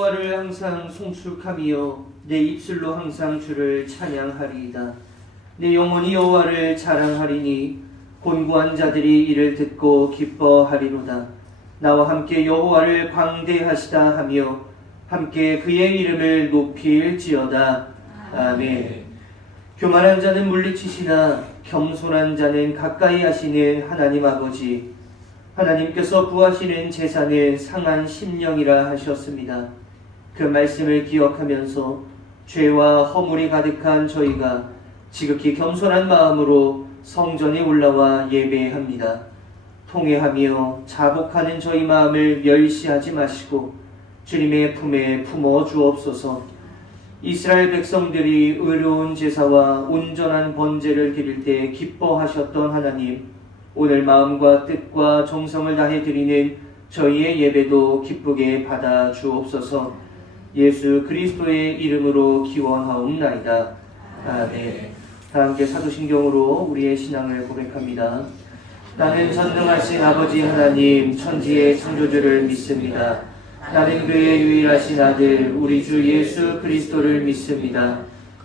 여호와를 항상 송축하며 내 입술로 항상 주를 찬양하리이다. 내 영혼이 여호와를 자랑하리니 곤고한 자들이 이를 듣고 기뻐하리로다. 나와 함께 여호와를 광대하시다 하며 함께 그의 이름을 높일지어다. 아멘. 교만한 자는 물리치시나 겸손한 자는 가까이 하시는 하나님 아버지, 하나님께서 구하시는 제사는 상한 심령이라 하셨습니다. 그 말씀을 기억하면서 죄와 허물이 가득한 저희가 지극히 겸손한 마음으로 성전에 올라와 예배합니다. 통회하며 자복하는 저희 마음을 멸시하지 마시고 주님의 품에 품어 주옵소서. 이스라엘 백성들이 의로운 제사와 온전한 번제를 드릴 때 기뻐하셨던 하나님, 오늘 마음과 뜻과 정성을 다해 드리는 저희의 예배도 기쁘게 받아 주옵소서. 예수 그리스도의 이름으로 기원하옵나이다. 아멘. 다 함께 사도신경으로 우리의 신앙을 고백합니다. 나는 전능하신 아버지 하나님 천지의 창조주를 믿습니다. 나는 그의 유일하신 아들 우리 주 예수 그리스도를 믿습니다.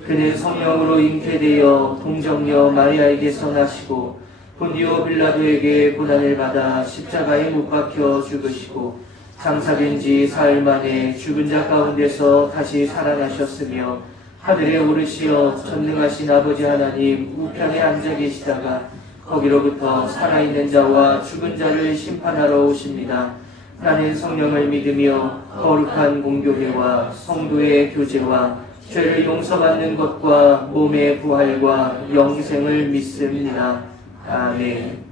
그는 성령으로 잉태되어 동정녀 마리아에게서 나시고 본디오 빌라도에게 고난을 받아 십자가에 못 박혀 죽으시고 장사된 지 사흘 만에 죽은 자 가운데서 다시 살아나셨으며 하늘에 오르시어 전능하신 아버지 하나님 우편에 앉아 계시다가 거기로부터 살아있는 자와 죽은 자를 심판하러 오십니다. 나는 성령을 믿으며 거룩한 공교회와 성도의 교제와 죄를 용서받는 것과 몸의 부활과 영생을 믿습니다. 아멘.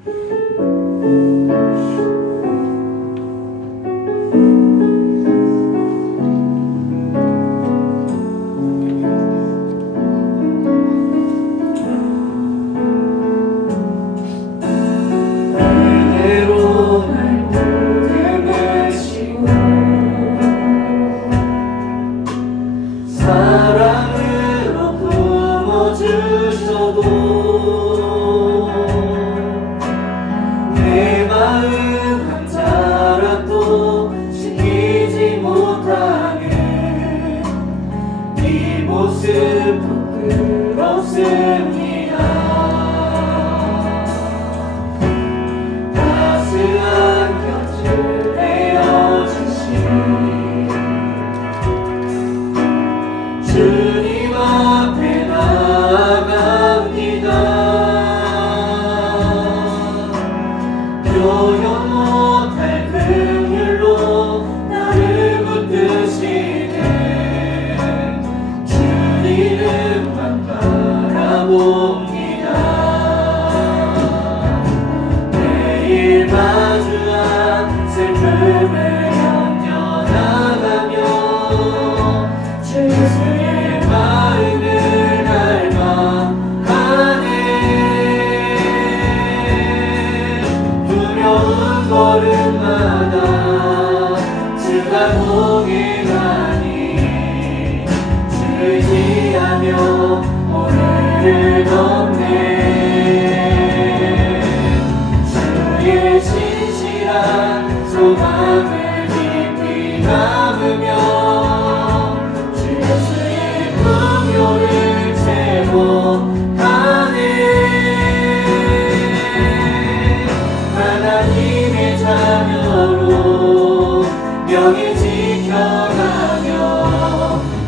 명예 지켜가며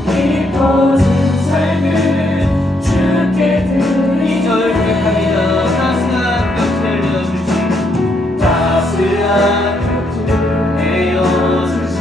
깊어진 삶을 주께 드리니 2절 고백합니다. 따스한 곁을 내어주시 따스한 곁을 내어주시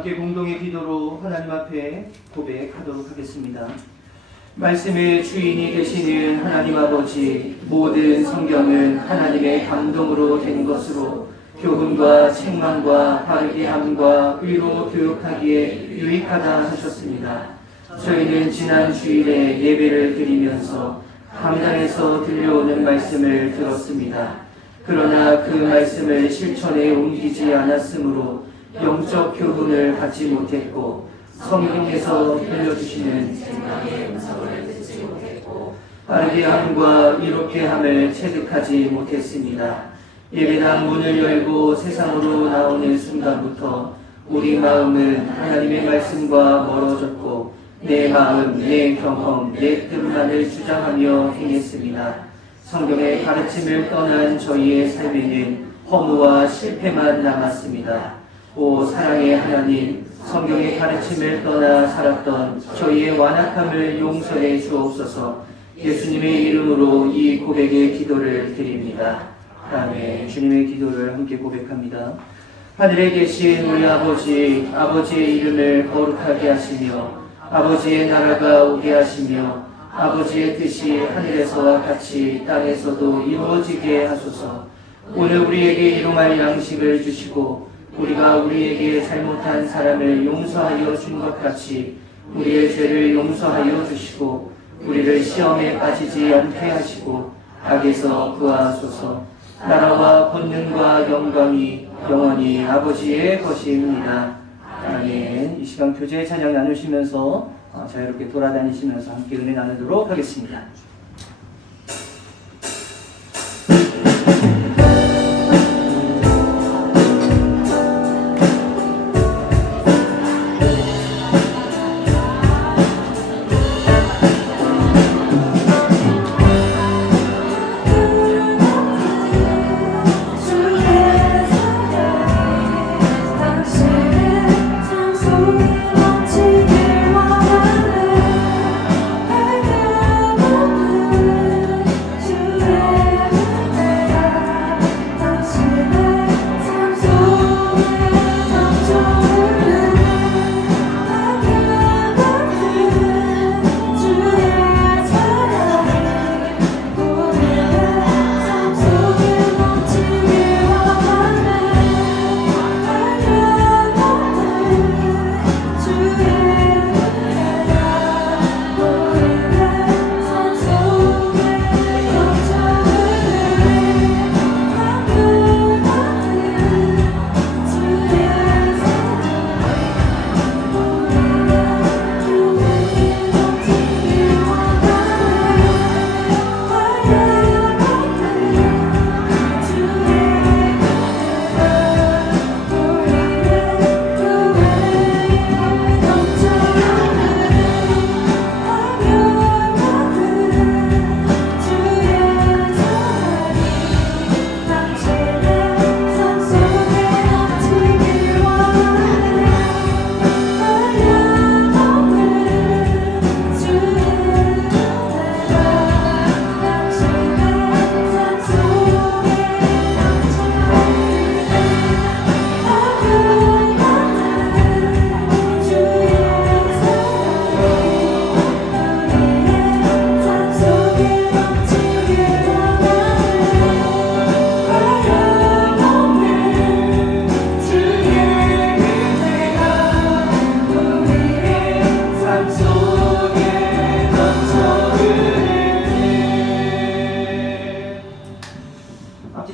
함께 공동의 기도로 하나님 앞에 고백하도록 하겠습니다. 말씀의 주인이 되시는 하나님 아버지, 모든 성경은 하나님의 감동으로 된 것으로 교훈과 책망과 바르게 함과 의로 교육하기에 유익하다 하셨습니다. 저희는 지난 주일에 예배를 드리면서 강단에서 들려오는 말씀을 들었습니다. 그러나 그 말씀을 실천에 옮기지 않았으므로 영적 교훈을 받지 못했고 성경에서 들려주시는 생각의 음성을 듣지 못했고 바르게 함과 이롭게 함을 체득하지 못했습니다. 예배당 문을 열고 세상으로 나오는 순간부터 우리 마음은 하나님의 말씀과 멀어졌고 내 마음, 내 경험, 내 뜻만을 주장하며 행했습니다. 성경의 가르침을 떠난 저희의 삶에는 허무와 실패만 남았습니다. 오 사랑의 하나님, 성경의 가르침을 떠나 살았던 저희의 완악함을 용서해 주옵소서. 예수님의 이름으로 이 고백의 기도를 드립니다. 아멘. 주님의 기도를 함께 고백합니다. 하늘에 계신 우리 아버지, 아버지의 이름을 거룩하게 하시며 아버지의 나라가 오게 하시며 아버지의 뜻이 하늘에서와 같이 땅에서도 이루어지게 하소서. 오늘 우리에게 일용할 양식을 주시고 우리가 우리에게 잘못한 사람을 용서하여 준 것 같이 우리의 죄를 용서하여 주시고 우리를 시험에 빠지지 않게 하시고 악에서 구하소서. 나라와 권능과 영광이 영원히 아버지의 것입니다. 아멘. 이 시간 교제 찬양 나누시면서 자유롭게 돌아다니시면서 함께 은혜 나누도록 하겠습니다.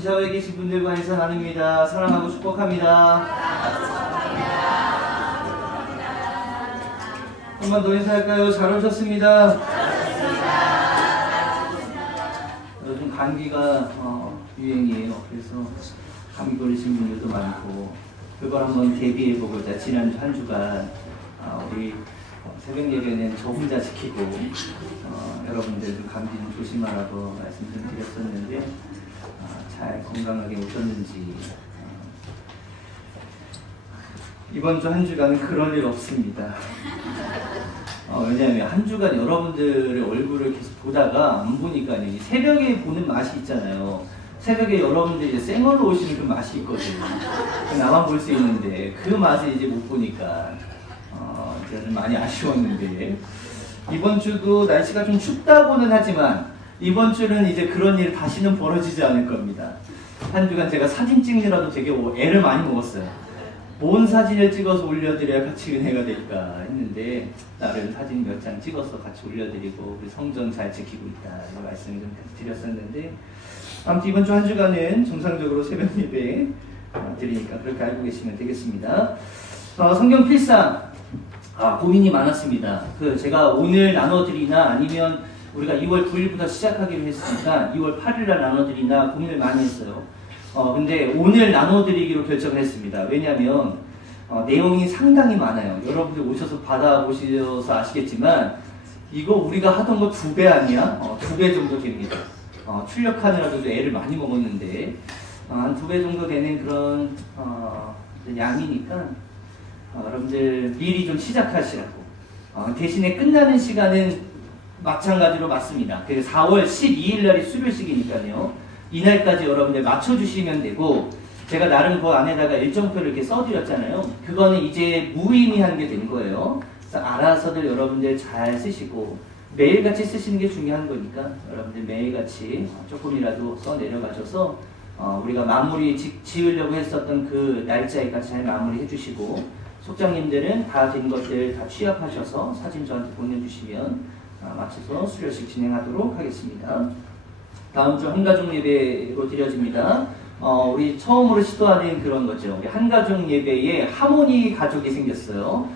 좌우에 계신 분들과 인사 나눕니다. 사랑하고 축복합니다. 한 번 더 인사할까요? 잘 오셨습니다. 요즘 감기가 유행이에요. 그래서 감기 걸리신 분들도 많고 그걸 한번 대비해보고자 지난주 한 주간 우리 새벽 예배는 저 혼자 지키고 여러분들 감기 좀 조심하라고 말씀 좀 드렸었는데 잘 건강하게 오셨는지 이번 주 한 주간은 그럴 일 없습니다. 왜냐하면 한 주간 여러분들의 얼굴을 계속 보다가 안 보니까 새벽에 보는 맛이 있잖아요. 새벽에 여러분들이 이제 생얼로 오시는 그 맛이 있거든요. 나만 볼 수 있는데 그 맛을 이제 못 보니까 저는 많이 아쉬웠는데 이번 주도 날씨가 좀 춥다고는 하지만 이번 주는 이제 그런 일 다시는 벌어지지 않을 겁니다. 한 주간 제가 사진 찍느라도 되게 애를 많이 먹었어요. 뭔 사진을 찍어서 올려드려야 같이 은혜가 될까 했는데 나름 사진 몇 장 찍어서 같이 올려드리고 우리 성전 잘 지키고 있다 이런 말씀을 좀 드렸었는데 아무튼 이번 주 한 주간은 정상적으로 새벽 예배 드리니까 그렇게 알고 계시면 되겠습니다. 성경 필상 고민이 많았습니다. 제가 오늘 나눠드리나 아니면 우리가 2월 9일부터 시작하기로 했으니까 2월 8일날 나눠드리나 고민을 많이 했어요. 근데 오늘 나눠드리기로 결정을 했습니다. 왜냐하면 내용이 상당히 많아요. 여러분들 오셔서 받아보셔서 아시겠지만 이거 우리가 하던 거 2배 아니야? 2배 정도 됩니다. 출력하느라도 애를 많이 먹었는데 한 2배 정도 되는 그런 양이니까 여러분들 미리 좀 시작하시라고. 대신에 끝나는 시간은 마찬가지로 맞습니다. 그래서 4월 12일 날이 수료식이니까요. 이날까지 여러분들 맞춰주시면 되고 제가 나름 그 안에다가 일정표를 이렇게 써드렸잖아요. 그거는 이제 무의미한 게 된 거예요. 그래서 알아서들 여러분들 잘 쓰시고 매일같이 쓰시는 게 중요한 거니까 여러분들 매일같이 조금이라도 써 내려가셔서 우리가 마무리 지으려고 했었던 그 날짜에까지 잘 마무리해 주시고 속장님들은 다 된 것들 다 취합하셔서 사진 저한테 보내주시면 맞춰서 수료식 진행하도록 하겠습니다. 다음 주 한가족 예배로 드려집니다. 우리 처음으로 시도하는 그런 거죠. 우리 한가족 예배에 하모니 가족이 생겼어요.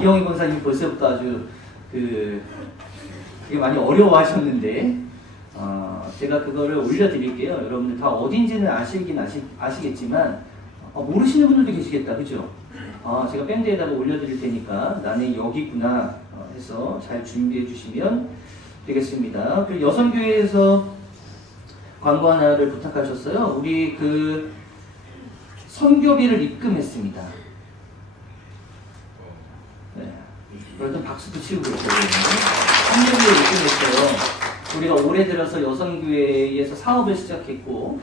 이영희 권사님 벌써부터 아주 되게 많이 어려워하셨는데 제가 그거를 올려드릴게요. 여러분들 다 어딘지는 아시겠지만 모르시는 분들도 계시겠다, 그죠? 제가 밴드에다가 올려드릴 테니까 나는 여기구나 해서 잘 준비해 주시면 되겠습니다. 그리고 여성교회에서 광고 하나를 부탁하셨어요. 우리 선교비를 입금했습니다. 네. 그래도 박수도 치고 그랬어요. 선교비를 입금했어요. 우리가 올해 들어서 여성교회에서 사업을 시작했고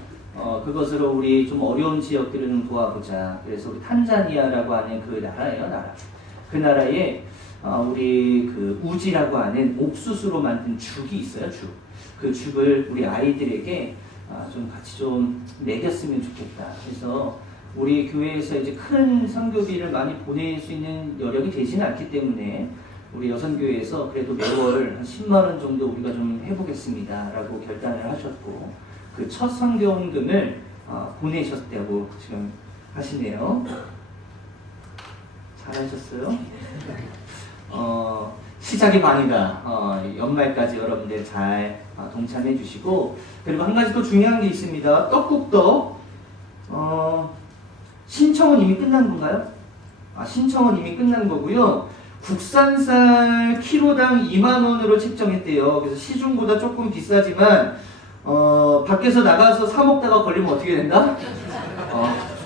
그것으로 우리 좀 어려운 지역들을 좀 도와보자. 그래서 우리 탄자니아라고 하는 그 나라예요, 나라. 그 나라에 우리 우지라고 하는 옥수수로 만든 죽이 있어요, 죽. 그 죽을 우리 아이들에게 좀 같이 좀 먹였으면 좋겠다. 그래서 우리 교회에서 이제 큰 선교비를 많이 보낼 수 있는 여력이 되지는 않기 때문에 우리 여선교회에서 그래도 매월 한 10만 원 정도 우리가 좀 해보겠습니다라고 결단을 하셨고 그 첫 선교원금을 보내셨다고 지금 하시네요. 잘하셨어요. 시작이 반이다. 연말까지 여러분들 잘 동참해 주시고 그리고 한 가지 또 중요한 게 있습니다. 떡국떡 신청은 이미 끝난 건가요? 신청은 이미 끝난 거고요. 국산쌀 키로당 2만 원으로 책정했대요. 그래서 시중보다 조금 비싸지만 밖에서 나가서 사 먹다가 걸리면 어떻게 된다?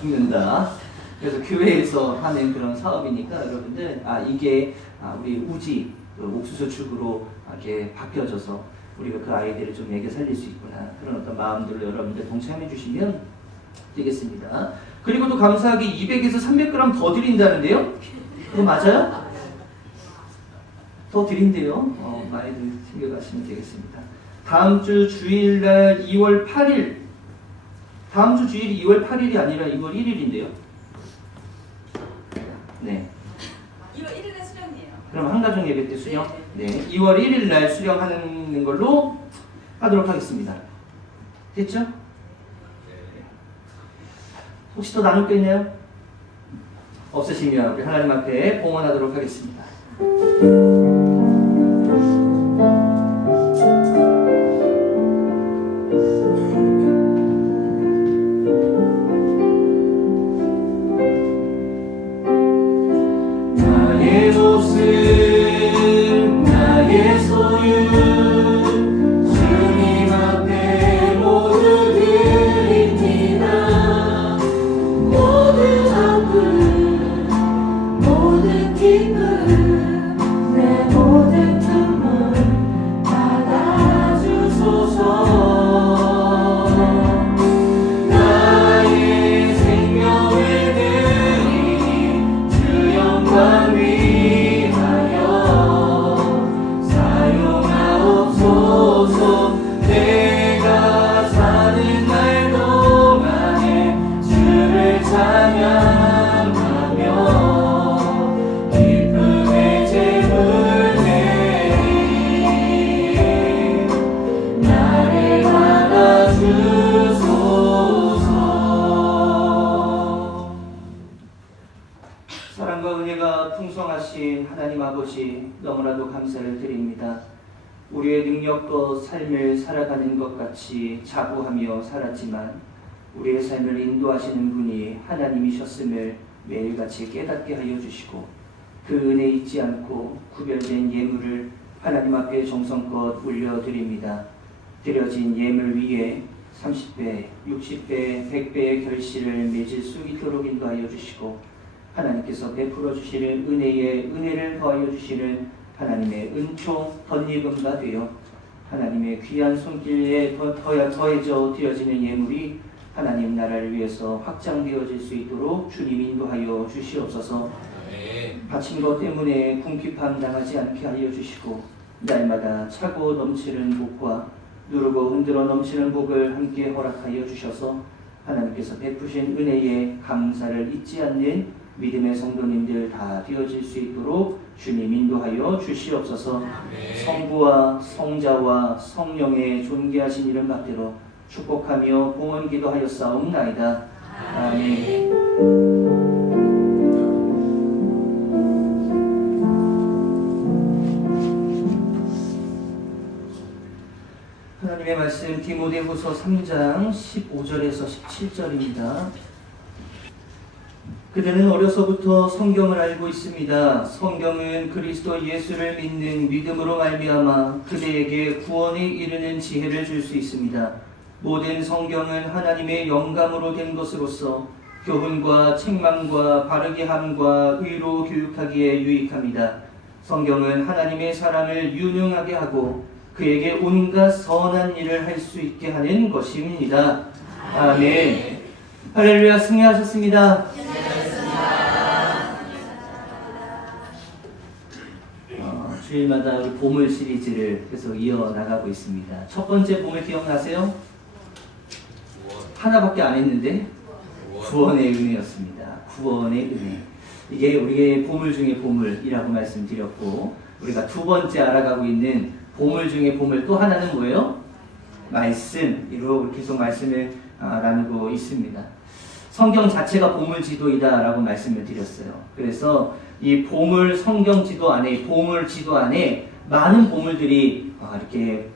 죽는다. 그래서 교회에서 하는 그런 사업이니까 여러분들 이게 우리 우지 옥수수 축으로 이렇게 바뀌어져서 우리가 그 아이들을 좀 먹여 살릴 수 있구나 그런 어떤 마음들로 여러분들 동참해 주시면 되겠습니다. 그리고 또 감사하게 200에서 300g 더 드린다는데요? 그거 맞아요? 더 드린대요. 많이들 챙겨가시면 되겠습니다. 다음 주 주일날 2월 8일 다음 주 주일이 2월 8일이 아니라 2월 1일인데요. 네. 2월 1일에 수련이에요. 그럼 한가족 예배 때 수령? 네. 2월 1일 날 수령하는 걸로 하도록 하겠습니다. 됐죠? 혹시 또 나눌 게 있나요? 없으시면 우리 하나님 앞에 봉헌하도록 하겠습니다. 나의 목숨 나의 소유 주님 앞에 모두 드립니다. 모든 아픔 모든 기쁨 내 모든 눈물 받아주소서. 사랑과 은혜가 풍성하신 하나님 아버지, 너무나도 감사를 드립니다. 우리의 능력과 삶을 살아가는 것 같이 자부하며 살았지만 우리의 삶을 인도하시는 분이 하나님이셨음을 매일같이 깨닫게 하여 주시고, 그 은혜 잊지 않고 구별된 예물을 하나님 앞에 정성껏 올려드립니다. 드려진 예물 위에 30배, 60배, 100배의 결실을 맺을 수 있도록 인도하여 주시고, 하나님께서 베풀어 주시는 은혜를 더하여 주시는 하나님의 은총 덧입음가 되어 하나님의 귀한 손길에 더해져 드려지는 예물이 하나님 나라를 위해서 확장되어질 수 있도록 주님 인도하여 주시옵소서. 바친 것 때문에 궁핍함 당하지 않게 하여 주시고, 날마다 차고 넘치는 복과 누르고 흔들어 넘치는 복을 함께 허락하여 주셔서 하나님께서 베푸신 은혜에 감사를 잊지 않는 믿음의 성도님들 다 되어질 수 있도록 주님 인도하여 주시옵소서. 성부와 성자와 성령의 존귀하신 이름 받들어 축복하며 봉헌 기도하였사옵나이다. 아멘. 하나님의 말씀 디모데후서 3장 15절에서 17절입니다. 그대는 어려서부터 성경을 알고 있습니다. 성경은 그리스도 예수를 믿는 믿음으로 말미암아 그대에게 구원에 이르는 지혜를 줄 수 있습니다. 모든 성경은 하나님의 영감으로 된 것으로서 교훈과 책망과 바르게 함과 의로 교육하기에 유익합니다. 성경은 하나님의 사람을 유능하게 하고 그에게 온갖 선한 일을 할 수 있게 하는 것입니다. 아멘. 할렐루야. 승리하셨습니다. 주일마다 우리 보물 시리즈를 계속 이어나가고 있습니다. 첫 번째 보물 기억나세요? 하나밖에 안 했는데 구원의 은혜였습니다. 구원의 은혜. 이게 우리의 보물 중에 보물이라고 말씀드렸고, 우리가 두 번째 알아가고 있는 보물 중에 보물 또 하나는 뭐예요? 말씀으로 계속 말씀을 나누고 있습니다. 성경 자체가 보물 지도이다 라고 말씀을 드렸어요. 그래서 이 보물 성경 지도 안에, 보물 지도 안에 많은 보물들이 이렇게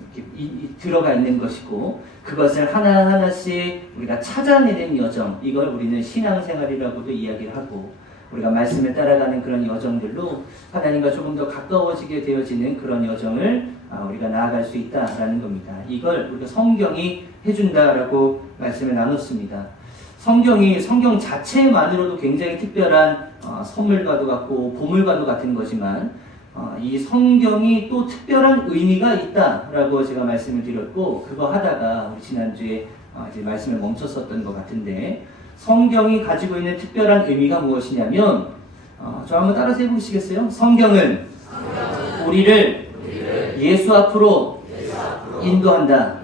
들어가 있는 것이고, 그것을 하나하나씩 우리가 찾아내는 여정, 이걸 우리는 신앙생활이라고도 이야기를 하고, 우리가 말씀을 따라가는 그런 여정들로 하나님과 조금 더 가까워지게 되어지는 그런 여정을 우리가 나아갈 수 있다라는 겁니다. 이걸 우리가 성경이 해준다라고 말씀을 나눴습니다. 성경 자체만으로도 굉장히 특별한 선물과도 같고 보물과도 같은 거지만, 이 성경이 또 특별한 의미가 있다라고 제가 말씀을 드렸고, 그거 하다가 우리 지난주에 이제 말씀을 멈췄었던 것 같은데, 성경이 가지고 있는 특별한 의미가 무엇이냐면, 저 한번 따라서 해보시겠어요? 성경은 우리를 예수 앞으로 인도한다.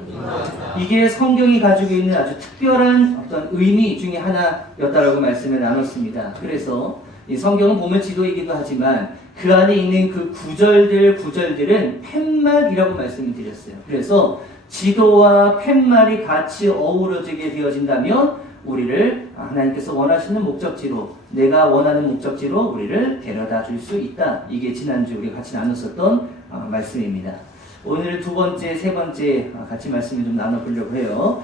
이게 성경이 가지고 있는 아주 특별한 어떤 의미 중에 하나였다라고 말씀을 나눴습니다. 그래서 이 성경은 보물 지도이기도 하지만 그 안에 있는 그 구절들은 팻말이라고 말씀을 드렸어요. 그래서 지도와 팻말이 같이 어우러지게 되어진다면 우리를 하나님께서 원하시는 목적지로, 내가 원하는 목적지로 우리를 데려다 줄 수 있다. 이게 지난주 우리 같이 나눴었던 말씀입니다. 오늘 두 번째, 세 번째 같이 말씀을 좀 나눠보려고 해요.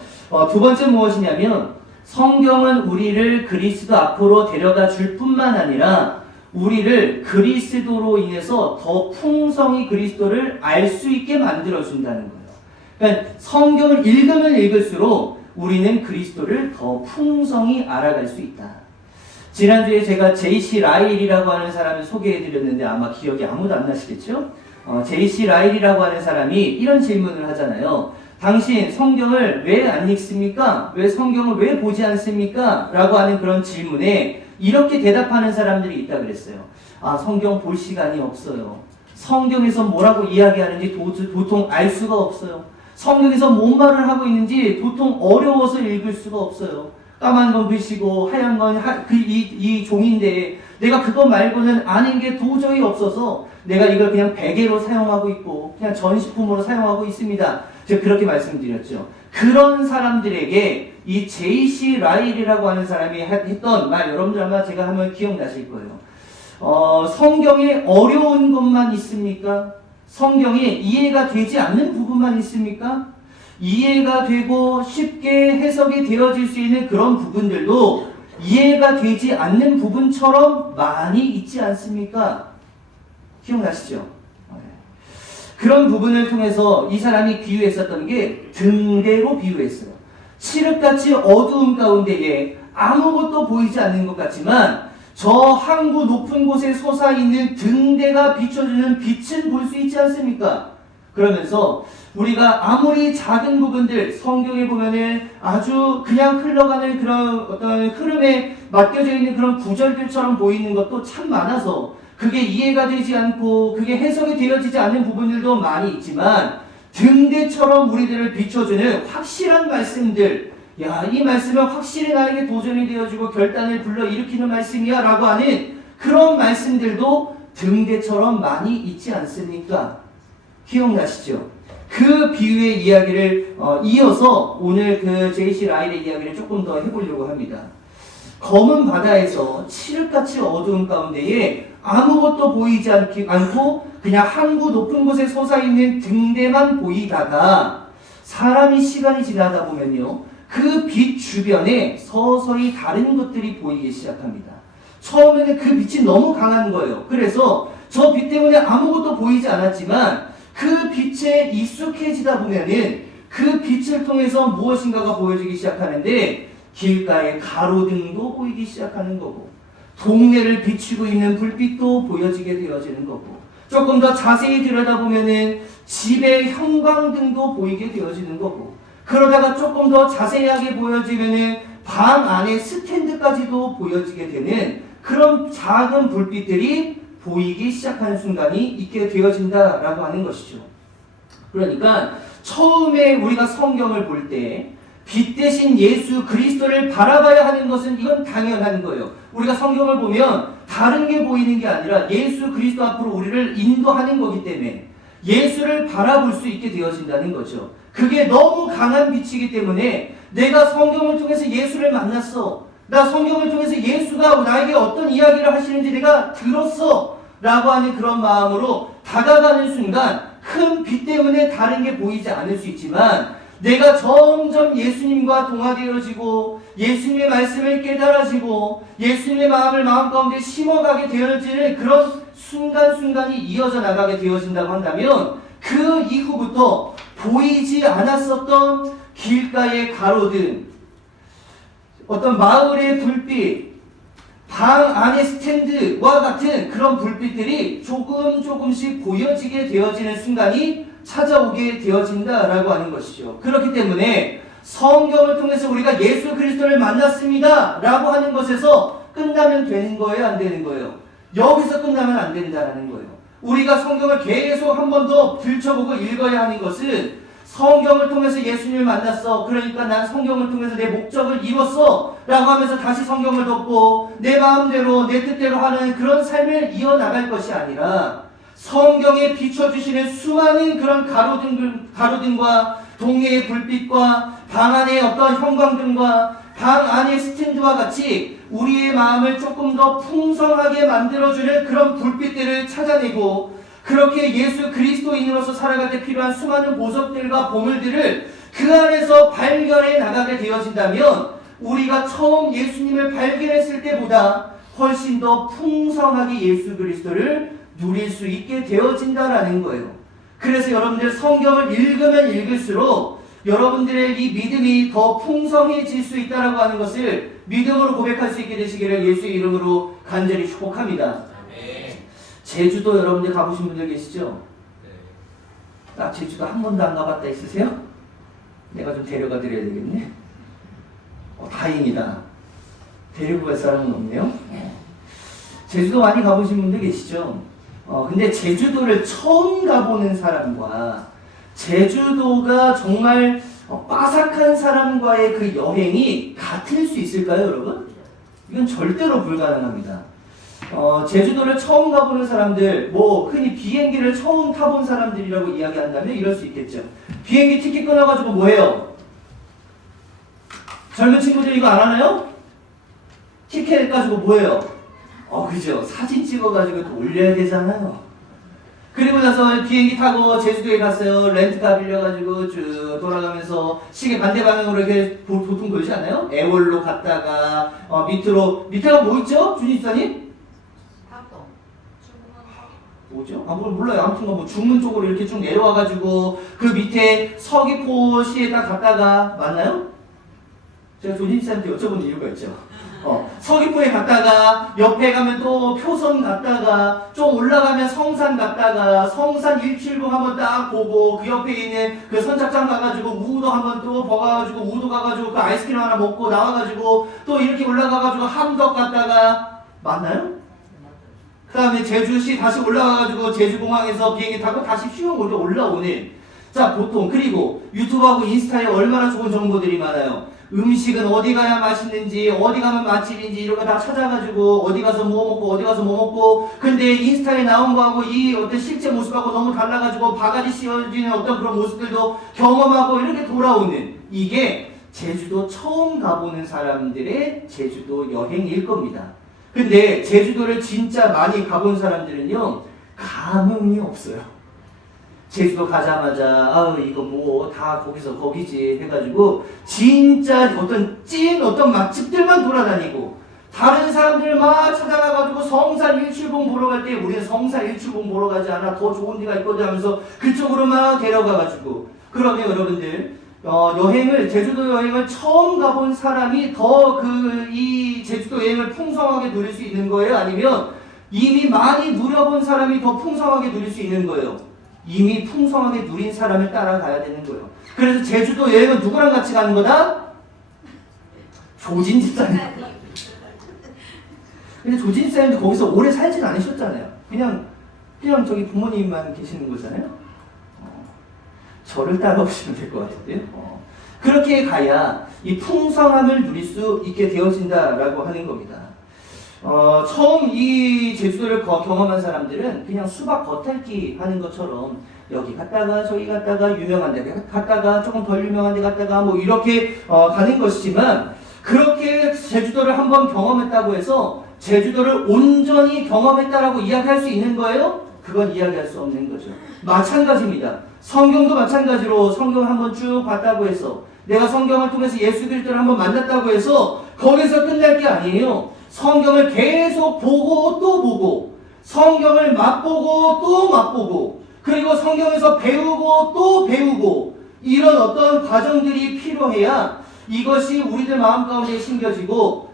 두 번째는 무엇이냐면, 성경은 우리를 그리스도 앞으로 데려다 줄 뿐만 아니라 우리를 그리스도로 인해서 더 풍성히 그리스도를 알 수 있게 만들어준다는 거예요. 그러니까 성경을 읽으면 읽을수록 우리는 그리스도를 더 풍성히 알아갈 수 있다. 지난주에 제가 J.C. 라일이라고 하는 사람을 소개해드렸는데 아마 기억이 아무도 안 나시겠죠? J.C. 라일이라고 하는 사람이 이런 질문을 하잖아요. 당신 성경을 왜 안 읽습니까? 왜 성경을 왜 보지 않습니까? 라고 하는 그런 질문에 이렇게 대답하는 사람들이 있다 그랬어요. 성경 볼 시간이 없어요. 성경에서 뭐라고 이야기하는지 도통 알 수가 없어요. 성경에서 뭔 말을 하고 있는지 도통 어려워서 읽을 수가 없어요. 까만 건 글씨고 하얀 건 이 종인데 내가 그거 말고는 아는 게 도저히 없어서 내가 이걸 그냥 베개로 사용하고 있고 그냥 전시품으로 사용하고 있습니다. 제가 그렇게 말씀드렸죠. 그런 사람들에게 이 J.C. 라일이라고 하는 사람이 했던 말, 여러분들 아마 제가 하면 기억나실 거예요. 성경에 어려운 것만 있습니까? 성경에 이해가 되지 않는 부분만 있습니까? 이해가 되고 쉽게 해석이 되어질 수 있는 그런 부분들도 이해가 되지 않는 부분처럼 많이 있지 않습니까? 기억나시죠? 그런 부분을 통해서 이 사람이 비유했었던 게 등대로 비유했어요. 칠흑같이 어두운 가운데에 아무것도 보이지 않는 것 같지만 저 항구 높은 곳에 솟아있는 등대가 비춰주는 빛은 볼 수 있지 않습니까? 그러면서 우리가 아무리 작은 부분들, 성경에 보면은 아주 그냥 흘러가는 그런 어떤 흐름에 맡겨져 있는 그런 구절들처럼 보이는 것도 참 많아서 그게 이해가 되지 않고 그게 해석이 되어지지 않는 부분들도 많이 있지만 등대처럼 우리들을 비춰주는 확실한 말씀들, 야, 이 말씀은 확실히 나에게 도전이 되어지고 결단을 불러일으키는 말씀이야 라고 하는 그런 말씀들도 등대처럼 많이 있지 않습니까? 기억나시죠? 그 비유의 이야기를 이어서 오늘 그 J.C. 라일의 이야기를 조금 더 해보려고 합니다. 검은 바다에서 칠흑같이 어두운 가운데에 아무것도 보이지 않고 그냥 항구 높은 곳에 솟아있는 등대만 보이다가 사람이 시간이 지나다 보면요, 그 빛 주변에 서서히 다른 것들이 보이기 시작합니다. 처음에는 그 빛이 너무 강한 거예요. 그래서 저 빛 때문에 아무것도 보이지 않았지만 그 빛에 익숙해지다 보면은 그 빛을 통해서 무엇인가가 보여지기 시작하는데 길가에 가로등도 보이기 시작하는 거고 동네를 비추고 있는 불빛도 보여지게 되어지는 거고 조금 더 자세히 들여다보면은 집의 형광등도 보이게 되어지는 거고 그러다가 조금 더 자세하게 보여지면은 방 안에 스탠드까지도 보여지게 되는 그런 작은 불빛들이 보이기 시작하는 순간이 있게 되어진다라고 하는 것이죠. 그러니까 처음에 우리가 성경을 볼 때 빛 대신 예수 그리스도를 바라봐야 하는 것은 이건 당연한 거예요. 우리가 성경을 보면 다른 게 보이는 게 아니라 예수 그리스도 앞으로 우리를 인도하는 거기 때문에 예수를 바라볼 수 있게 되어진다는 거죠. 그게 너무 강한 빛이기 때문에 내가 성경을 통해서 예수를 만났어. 나 성경을 통해서 예수가 나에게 어떤 이야기를 하시는지 내가 들었어. 라고 하는 그런 마음으로 다가가는 순간 큰 빛 때문에 다른 게 보이지 않을 수 있지만 내가 점점 예수님과 동화되어지고 예수님의 말씀을 깨달아지고 예수님의 마음을 마음 가운데 심어가게 되어지는 그런 순간순간이 이어져 나가게 되어진다고 한다면 그 이후부터 보이지 않았었던 길가의 가로등, 어떤 마을의 불빛, 방 안의 스탠드와 같은 그런 불빛들이 조금씩 보여지게 되어지는 순간이 찾아오게 되어진다라고 하는 것이죠. 그렇기 때문에 성경을 통해서 우리가 예수 그리스도를 만났습니다 라고 하는 것에서 끝나면 되는 거예요? 안 되는 거예요? 여기서 끝나면 안 된다는 거예요. 우리가 성경을 계속 한 번 더 들춰보고 읽어야 하는 것은 성경을 통해서 예수님을 만났어. 그러니까 난 성경을 통해서 내 목적을 이뤘어. 라고 하면서 다시 성경을 덮고 내 마음대로 내 뜻대로 하는 그런 삶을 이어나갈 것이 아니라 성경에 비춰주시는 수많은 그런 가로등과 동네의 불빛과 방 안의 어떤 형광등과 방 안의 스탠드와 같이 우리의 마음을 조금 더 풍성하게 만들어주는 그런 불빛들을 찾아내고 그렇게 예수 그리스도인으로서 살아갈 때 필요한 수많은 보석들과 보물들을 그 안에서 발견해 나가게 되어진다면 우리가 처음 예수님을 발견했을 때보다 훨씬 더 풍성하게 예수 그리스도를 누릴 수 있게 되어진다라는 거예요. 그래서 여러분들 성경을 읽으면 읽을수록 여러분들의 이 믿음이 더 풍성해질 수 있다라고 하는 것을 믿음으로 고백할 수 있게 되시기를 예수의 이름으로 간절히 축복합니다. 제주도 여러분들 가보신 분들 계시죠? 나 제주도 한 번도 안 가봤다 있으세요? 내가 좀 데려가 드려야 되겠네. 다행이다. 데리고 갈 사람은 없네요. 제주도 많이 가보신 분들 계시죠? 근데 제주도를 처음 가보는 사람과 제주도가 정말 빠삭한 사람과의 그 여행이 같을 수 있을까요, 여러분? 이건 절대로 불가능합니다. 제주도를 처음 가보는 사람들, 흔히 비행기를 처음 타본 사람들이라고 이야기한다면 이럴 수 있겠죠. 비행기 티켓 끊어가지고 뭐해요? 젊은 친구들 이거 안 하나요? 티켓 가지고 뭐예요? 그죠. 사진 찍어가지고 또 올려야 되잖아요. 그리고 나서 비행기 타고 제주도에 갔어요. 렌트카 빌려가지고 쭉 돌아가면서 시계 반대 방향으로 이렇게 보통 돌지 않나요? 애월로 갔다가 밑에가 뭐 있죠? 준희 집사님? 뭐죠? 몰라요. 아무튼 뭐 중문 쪽으로 이렇게 쭉 내려와가지고 그 밑에 서귀포시에 딱 갔다가 맞나요? 제가 준희 집사님한테 여쭤본 이유가 있죠. 서귀포에 갔다가 옆에 가면 또 표선 갔다가 좀 올라가면 성산 갔다가 성산 170 한번 딱 보고 그 옆에 있는 그 선착장 가가지고 우도 한번 또 버가가지고 우도 가가지고 그 아이스크림 하나 먹고 나와가지고 또 이렇게 올라가가지고 함덕 갔다가 맞나요? 그 다음에 제주시 다시 올라가가지고 제주공항에서 비행기 타고 다시 휴양으로 올라오는 자 보통 그리고 유튜브하고 인스타에 얼마나 좋은 정보들이 많아요. 음식은 어디 가야 맛있는지 어디 가면 맛집인지 이런 거 다 찾아가지고 어디 가서 뭐 먹고 어디 가서 뭐 먹고 근데 인스타에 나온 거하고 이 어떤 실제 모습하고 너무 달라가지고 바가지 씌워지는 어떤 그런 모습들도 경험하고 이렇게 돌아오는 이게 제주도 처음 가보는 사람들의 제주도 여행일 겁니다. 근데 제주도를 진짜 많이 가본 사람들은요 감흥이 없어요. 제주도 가자마자 이거 뭐 다 거기서 거기지 해가지고 진짜 어떤 맛집들만 돌아다니고 다른 사람들 막 찾아가가지고 성산 일출봉 보러 갈 때 우리는 성산 일출봉 보러 가지 않아 더 좋은 데가 있거든 하면서 그쪽으로 막 데려가가지고 그러면 여러분들 제주도 여행을 처음 가본 사람이 더 이 제주도 여행을 풍성하게 누릴 수 있는 거예요? 아니면 이미 많이 누려본 사람이 더 풍성하게 누릴 수 있는 거예요? 이미 풍성하게 누린 사람을 따라가야 되는 거예요. 그래서 제주도 여행은 누구랑 같이 가는 거다? 조진 집사님. 근데 조진 집사님도 거기서 오래 살진 않으셨잖아요. 그냥 저기 부모님만 계시는 거잖아요. 저를 따라오시면 될 것 같은데요. 그렇게 가야 이 풍성함을 누릴 수 있게 되어진다라고 하는 겁니다. 처음 이 제주도를 경험한 사람들은 그냥 수박 겉핥기 하는 것처럼 여기 갔다가 저기 갔다가 유명한 데 갔다가 조금 덜 유명한 데 갔다가 뭐 이렇게 가는 것이지만 그렇게 제주도를 한번 경험했다고 해서 제주도를 온전히 경험했다라고 이야기할 수 있는 거예요? 그건 이야기할 수 없는 거죠. 마찬가지입니다. 성경도 마찬가지로 성경을 한번 쭉 봤다고 해서 내가 성경을 통해서 예수 그리스도를 한번 만났다고 해서 거기서 끝날 게 아니에요. 성경을 계속 보고 또 보고 성경을 맛보고 또 맛보고 그리고 성경에서 배우고 또 배우고 이런 어떤 과정들이 필요해야 이것이 우리들 마음 가운데 심겨지고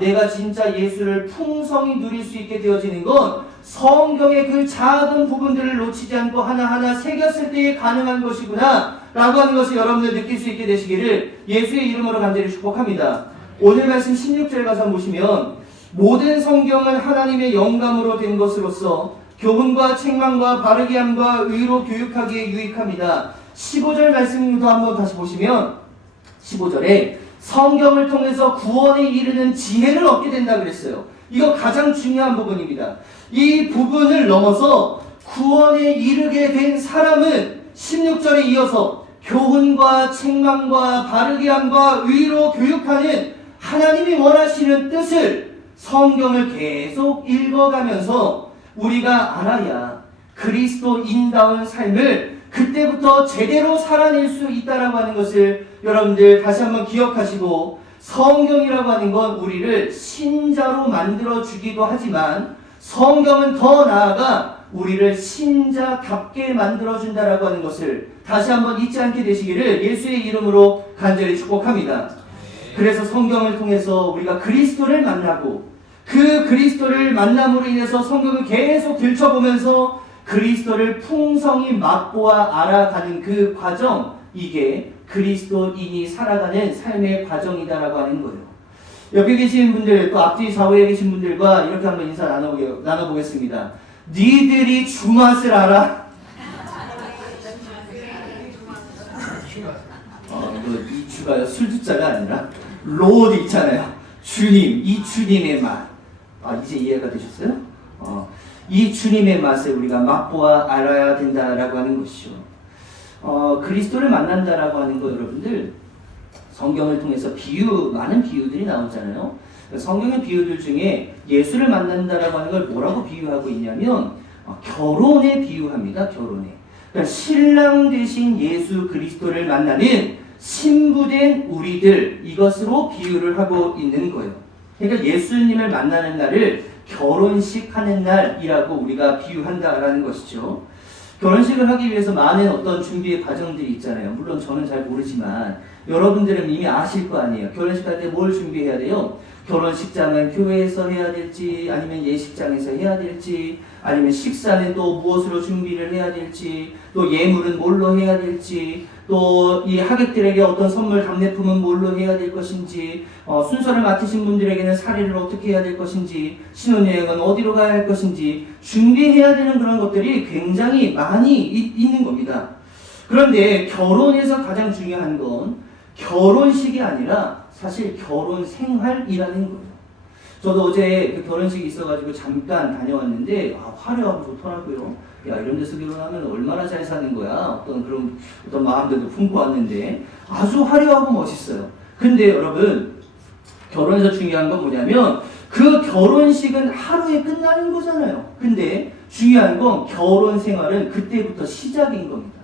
내가 진짜 예수를 풍성히 누릴 수 있게 되어지는 건 성경의 그 작은 부분들을 놓치지 않고 하나하나 새겼을 때에 가능한 것이구나 라고 하는 것을 여러분들 느낄 수 있게 되시기를 예수의 이름으로 간절히 축복합니다. 오늘 말씀 16절 가서 보시면 모든 성경은 하나님의 영감으로 된 것으로서 교훈과 책망과 바르게 함과 의로 교육하기에 유익합니다. 15절 말씀도 한번 다시 보시면 15절에 성경을 통해서 구원에 이르는 지혜를 얻게 된다 그랬어요. 이거 가장 중요한 부분입니다. 이 부분을 넘어서 구원에 이르게 된 사람은 16절에 이어서 교훈과 책망과 바르게 함과 의로 교육하는 하나님이 원하시는 뜻을 성경을 계속 읽어가면서 우리가 알아야 그리스도인다운 삶을 그때부터 제대로 살아낼 수 있다라고 하는 것을 여러분들 다시 한번 기억하시고 성경이라고 하는 건 우리를 신자로 만들어주기도 하지만 성경은 더 나아가 우리를 신자답게 만들어준다라고 하는 것을 다시 한번 잊지 않게 되시기를 예수의 이름으로 간절히 축복합니다. 그래서 성경을 통해서 우리가 그리스도를 만나고 그 그리스도를 만남으로 인해서 성경을 계속 들춰보면서 그리스도를 풍성히 맛보아 알아가는 그 과정, 이게 그리스도인이 살아가는 삶의 과정이다라고 하는 거예요. 옆에 계신 분들, 또 앞뒤 좌우에 계신 분들과 이렇게 한번 인사 나눠보겠습니다. 니들이 주맛을 알아? 이 주가 술주자가 아니라 로드 있잖아요. 주님, 이 주님의 맛. 이제 이해가 되셨어요? 이 주님의 맛을 우리가 맛보아 알아야 된다라고 하는 것이죠. 그리스도를 만난다라고 하는 거 여러분들 성경을 통해서 많은 비유들이 나오잖아요. 성경의 비유들 중에 예수를 만난다라고 하는 걸 뭐라고 비유하고 있냐면 결혼에 비유합니다. 결혼에. 그러니까 신랑 되신 예수 그리스도를 만나는 신부된 우리들, 이것으로 비유를 하고 있는 거예요. 그러니까 예수님을 만나는 날을 결혼식 하는 날이라고 우리가 비유한다라는 것이죠. 결혼식을 하기 위해서 많은 어떤 준비의 과정들이 있잖아요. 물론 저는 잘 모르지만 여러분들은 이미 아실 거 아니에요. 결혼식 할 때 뭘 준비해야 돼요? 결혼식장은 교회에서 해야 될지, 아니면 예식장에서 해야 될지, 아니면 식사는 또 무엇으로 준비를 해야 될지, 또 예물은 뭘로 해야 될지, 또 이 하객들에게 어떤 선물 답례품은 뭘로 해야 될 것인지, 순서를 맡으신 분들에게는 사례를 어떻게 해야 될 것인지, 신혼여행은 어디로 가야 할 것인지 준비해야 되는 그런 것들이 굉장히 많이 있는 겁니다. 그런데 결혼에서 가장 중요한 건 결혼식이 아니라 사실 결혼 생활이라는 거예요. 저도 어제 그 결혼식이 있어가지고 잠깐 다녀왔는데 화려하고 좋더라고요. 야, 이런 데서 결혼하면 얼마나 잘 사는 거야. 어떤 마음들도 품고 왔는데 아주 화려하고 멋있어요. 근데 여러분, 결혼에서 중요한 건 뭐냐면 그 결혼식은 하루에 끝나는 거잖아요. 근데 중요한 건 결혼 생활은 그때부터 시작인 겁니다.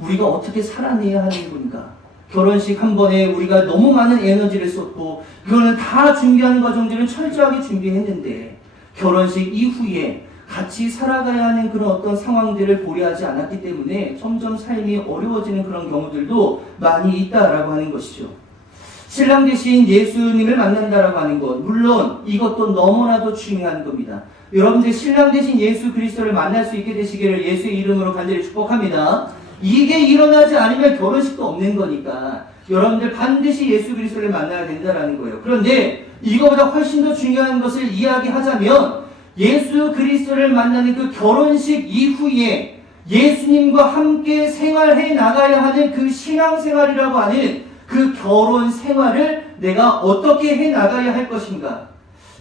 우리가 어떻게 살아내야 하는 건가? 결혼식 한 번에 우리가 너무 많은 에너지를 썼고 그거는 다 준비하는 과정들을 철저하게 준비했는데 결혼식 이후에 같이 살아가야 하는 그런 어떤 상황들을 고려하지 않았기 때문에 점점 삶이 어려워지는 그런 경우들도 많이 있다라고 하는 것이죠. 신랑 되신 예수님을 만난다라고 하는 것, 물론 이것도 너무나도 중요한 겁니다. 여러분들 신랑 되신 예수 그리스도를 만날 수 있게 되시기를 예수의 이름으로 간절히 축복합니다. 이게 일어나지 않으면 결혼식도 없는 거니까 여러분들 반드시 예수 그리스도를 만나야 된다라는 거예요. 그런데 이거보다 훨씬 더 중요한 것을 이야기하자면 예수 그리스도를 만나는 그 결혼식 이후에 예수님과 함께 생활해 나가야 하는 그 신앙생활이라고 하는 그 결혼 생활을 내가 어떻게 해 나가야 할 것인가.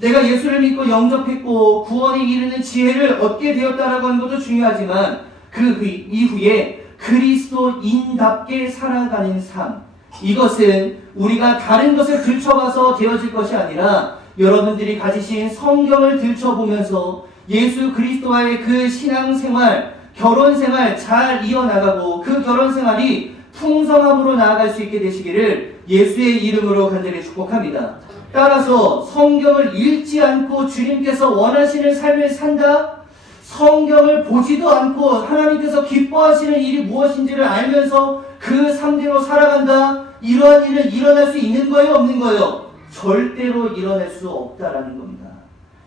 내가 예수를 믿고 영접했고 구원에 이르는 지혜를 얻게 되었다라고 하는 것도 중요하지만 그 이후에 그리스도인답게 살아가는 삶, 이것은 우리가 다른 것을 들춰봐서 되어질 것이 아니라 여러분들이 가지신 성경을 들춰보면서 예수 그리스도와의 그 신앙생활, 결혼생활 잘 이어나가고 그 결혼생활이 풍성함으로 나아갈 수 있게 되시기를 예수의 이름으로 간절히 축복합니다. 따라서 성경을 읽지 않고 주님께서 원하시는 삶을 산다? 성경을 보지도 않고 하나님께서 기뻐하시는 일이 무엇인지를 알면서 그 삶대로 살아간다? 이러한 일은 일어날 수 있는 거예요? 없는 거예요? 절대로 일어날 수 없다라는 겁니다.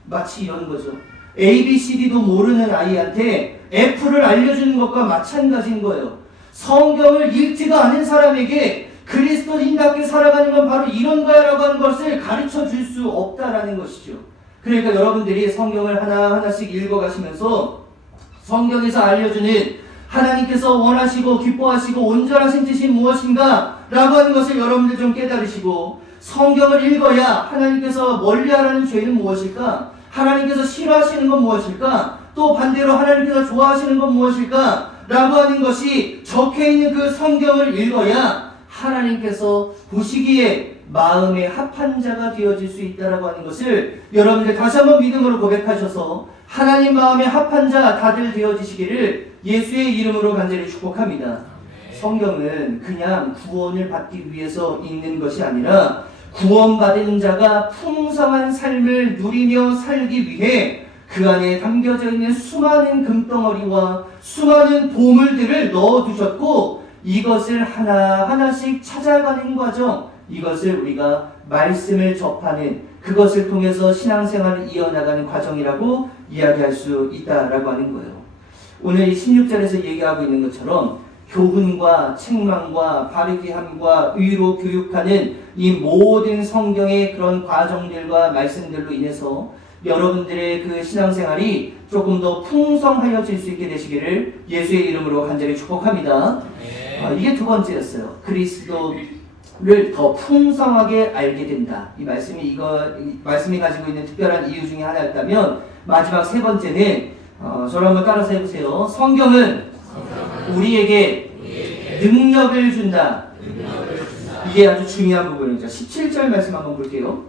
마치 이런 거죠. ABCD도 모르는 아이한테 F를 알려주는 것과 마찬가지인 거예요. 성경을 읽지도 않은 사람에게 그리스도인답게 살아가는 건 바로 이런 거야라고 하는 것을 가르쳐 줄 수 없다라는 것이죠. 그러니까 여러분들이 성경을 하나하나씩 읽어가시면서 성경에서 알려주는 하나님께서 원하시고 기뻐하시고 온전하신 뜻이 무엇인가 라고 하는 것을 여러분들 좀 깨달으시고 성경을 읽어야 하나님께서 멀리하라는 죄는 무엇일까? 하나님께서 싫어하시는 건 무엇일까? 또 반대로 하나님께서 좋아하시는 건 무엇일까? 라고 하는 것이 적혀있는 그 성경을 읽어야 하나님께서 보시기에 마음의 합한 자가 되어질 수 있다라고 하는 것을 여러분들 다시 한번 믿음으로 고백하셔서 하나님 마음의 합한 자 다들 되어지시기를 예수의 이름으로 간절히 축복합니다. 성경은 그냥 구원을 받기 위해서 읽는 것이 아니라 구원받은 자가 풍성한 삶을 누리며 살기 위해 그 안에 담겨져 있는 수많은 금덩어리와 수많은 보물들을 넣어두셨고 이것을 하나하나씩 찾아가는 과정, 이것을 우리가 말씀을 접하는 그것을 통해서 신앙생활을 이어나가는 과정이라고 이야기할 수 있다라고 하는 거예요. 오늘 이 16절에서 얘기하고 있는 것처럼 교훈과 책망과 바르게 함과 의로 교육하는 이 모든 성경의 그런 과정들과 말씀들로 인해서 여러분들의 그 신앙생활이 조금 더 풍성하여질 수 있게 되시기를 예수의 이름으로 간절히 축복합니다. 이게 두 번째였어요. 그리스도를 더 풍성하게 알게 된다. 이 말씀이 가지고 있는 특별한 이유 중에 하나였다면 마지막 세 번째는 저를 한번 따라서 해보세요. 성경은 우리에게 능력을 준다. 이게 아주 중요한 부분이죠. 17절 말씀 한번 볼게요.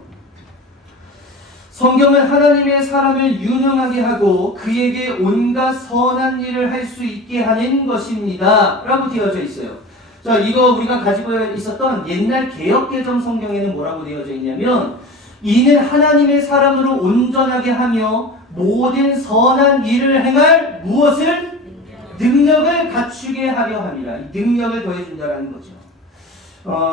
성경은 하나님의 사람을 유능하게 하고 그에게 온갖 선한 일을 할 수 있게 하는 것입니다 라고 되어져 있어요. 자, 이거 우리가 가지고 있었던 옛날 개역개정 성경에는 뭐라고 되어져 있냐면, 이는 하나님의 사람으로 온전하게 하며 모든 선한 일을 행할 무엇을? 능력을 갖추게 하려 함이라. 능력을 더해준다라는 거죠.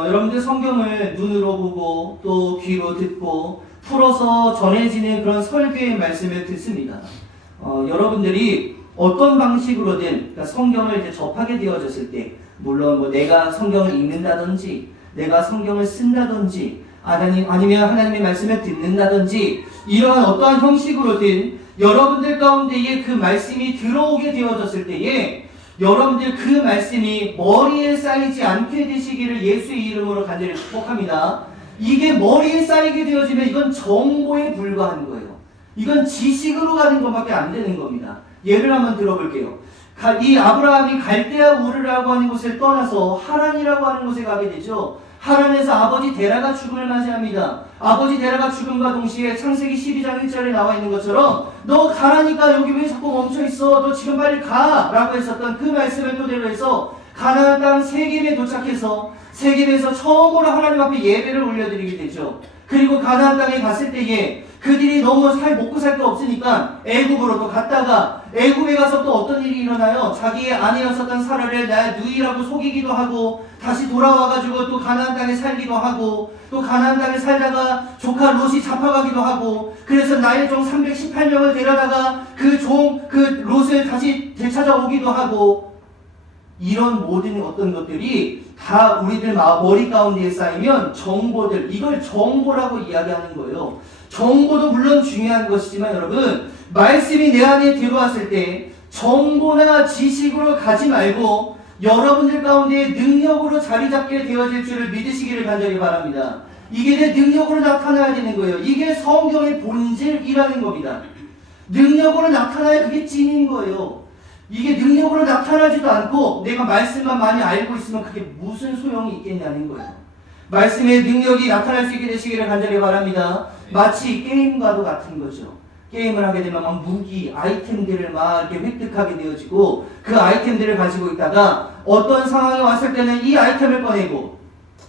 여러분들 성경을 눈으로 보고 또 귀로 듣고 풀어서 전해지는 그런 설교의 말씀을 듣습니다. 여러분들이 어떤 방식으로든 그러니까 성경을 이제 접하게 되어졌을 때, 물론 뭐 내가 성경을 읽는다든지 내가 성경을 쓴다든지 아니면 하나님의 말씀을 듣는다든지 이러한 어떠한 형식으로든 여러분들 가운데에 그 말씀이 들어오게 되어졌을 때에 여러분들 그 말씀이 머리에 쌓이지 않게 되시기를 예수의 이름으로 간절히 축복합니다. 이게 머리에 쌓이게 되어지면 이건 정보에 불과한 거예요. 이건 지식으로 가는 것밖에 안 되는 겁니다. 예를 한번 들어볼게요. 이 아브라함이 갈대아 우르라고 하는 곳을 떠나서 하란이라고 하는 곳에 가게 되죠. 하란에서 아버지 데라가 죽음을 맞이합니다. 아버지 데라가 죽음과 동시에 창세기 12장 1절에 나와 있는 것처럼 너 가라니까 여기 왜 자꾸 멈춰있어? 너 지금 빨리 가! 라고 했었던 그 말씀을 토대로 해서 가나안 땅 세겜에 도착해서 세겜에서 처음으로 하나님 앞에 예배를 올려드리게 되죠. 그리고 가나안 땅에 갔을 때에 그들이 너무 먹고 살 게 없으니까 애굽으로 또 갔다가 애굽에 가서 또 어떤 일이 일어나요? 자기의 아내였었던 사라를 나 누이라고 속이기도 하고 다시 돌아와가지고 또 가나안 땅에 살기도 하고 또 가나안 땅에 살다가 조카 롯이 잡혀가기도 하고 그래서 나의 종 318명을 데려다가 그 롯을 다시 되찾아오기도 하고 이런 모든 어떤 것들이 다 우리들 머리 가운데에 쌓이면 정보들, 이걸 정보라고 이야기하는 거예요. 정보도 물론 중요한 것이지만 여러분, 말씀이 내 안에 들어왔을 때 정보나 지식으로 가지 말고 여러분들 가운데 능력으로 자리 잡게 되어질 줄을 믿으시기를 간절히 바랍니다. 이게 내 능력으로 나타나야 되는 거예요. 이게 성경의 본질이라는 겁니다. 능력으로 나타나야 그게 찐인 거예요. 이게 능력으로 나타나지도 않고 내가 말씀만 많이 알고 있으면 그게 무슨 소용이 있겠냐는 거예요. 말씀의 능력이 나타날 수 있게 되시기를 간절히 바랍니다. 마치 게임과도 같은 거죠. 게임을 하게 되면 막 무기, 아이템들을 막 이렇게 획득하게 되어지고 그 아이템들을 가지고 있다가 어떤 상황이 왔을 때는 이 아이템을 꺼내고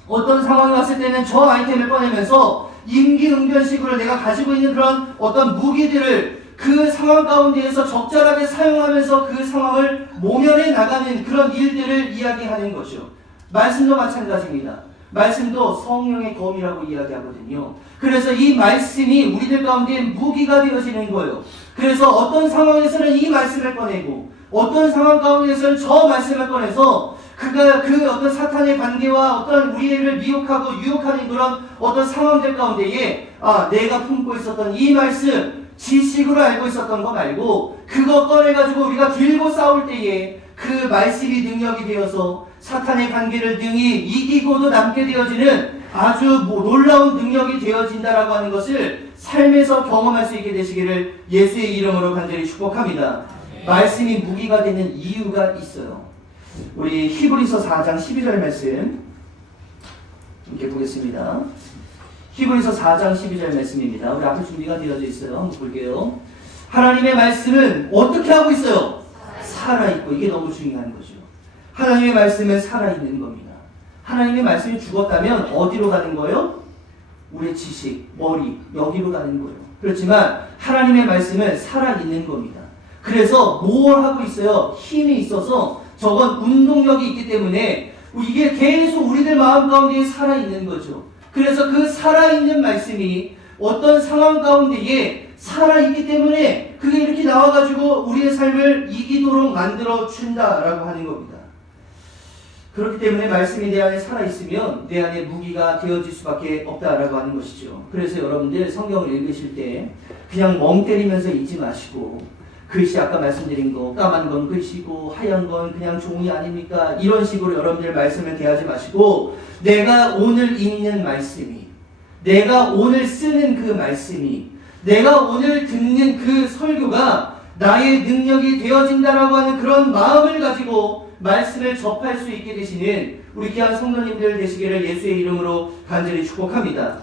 어떤 상황이 왔을 때는 저 아이템을 꺼내면서 임기응변식으로 내가 가지고 있는 그런 어떤 무기들을 그 상황 가운데에서 적절하게 사용하면서 그 상황을 모면해 나가는 그런 일들을 이야기하는 거죠. 말씀도 마찬가지입니다. 말씀도 성령의 검이라고 이야기하거든요. 그래서 이 말씀이 우리들 가운데 무기가 되어지는 거예요. 그래서 어떤 상황에서는 이 말씀을 꺼내고 어떤 상황 가운데서는 저 말씀을 꺼내서 그가 그 어떤 사탄의 관계와 어떤 우리를 미혹하고 유혹하는 그런 어떤 상황들 가운데에 내가 품고 있었던 이 말씀 지식으로 알고 있었던 거 말고 그거 꺼내가지고 우리가 들고 싸울 때에 그 말씀이 능력이 되어서 사탄의 관계를 능히 이기고도 남게 되어지는 아주 놀라운 능력이 되어진다라고 하는 것을 삶에서 경험할 수 있게 되시기를 예수의 이름으로 간절히 축복합니다. 말씀이 무기가 되는 이유가 있어요. 우리 히브리서 4장 12절 말씀 함께 보겠습니다. 히브리서 4장 12절 말씀입니다. 우리 앞에 준비가 되어져 있어요. 한번 볼게요. 하나님의 말씀은 어떻게 하고 있어요? 살아있고. 이게 너무 중요한 거죠. 하나님의 말씀은 살아있는 겁니다. 하나님의 말씀이 죽었다면 어디로 가는 거예요? 우리의 지식, 머리, 여기로 가는 거예요. 그렇지만 하나님의 말씀은 살아있는 겁니다. 그래서 뭘 하고 있어요? 힘이 있어서 저건 운동력이 있기 때문에 이게 계속 우리들 마음 가운데 살아있는 거죠. 그래서 그 살아있는 말씀이 어떤 상황 가운데에 살아있기 때문에 그게 이렇게 나와가지고 우리의 삶을 이기도록 만들어준다라고 하는 겁니다. 그렇기 때문에 말씀이 내 안에 살아있으면 내 안에 무기가 되어질 수밖에 없다라고 하는 것이죠. 그래서 여러분들 성경을 읽으실 때 그냥 멍 때리면서 읽지 마시고 글씨 아까 말씀드린 거 까만 건 글씨고 하얀 건 그냥 종이 아닙니까? 이런 식으로 여러분들 말씀을 대하지 마시고 내가 오늘 읽는 말씀이 내가 오늘 쓰는 그 말씀이 내가 오늘 듣는 그 설교가 나의 능력이 되어진다라고 하는 그런 마음을 가지고 말씀을 접할 수 있게 되시는 우리 귀한 성도님들 되시기를 예수의 이름으로 간절히 축복합니다.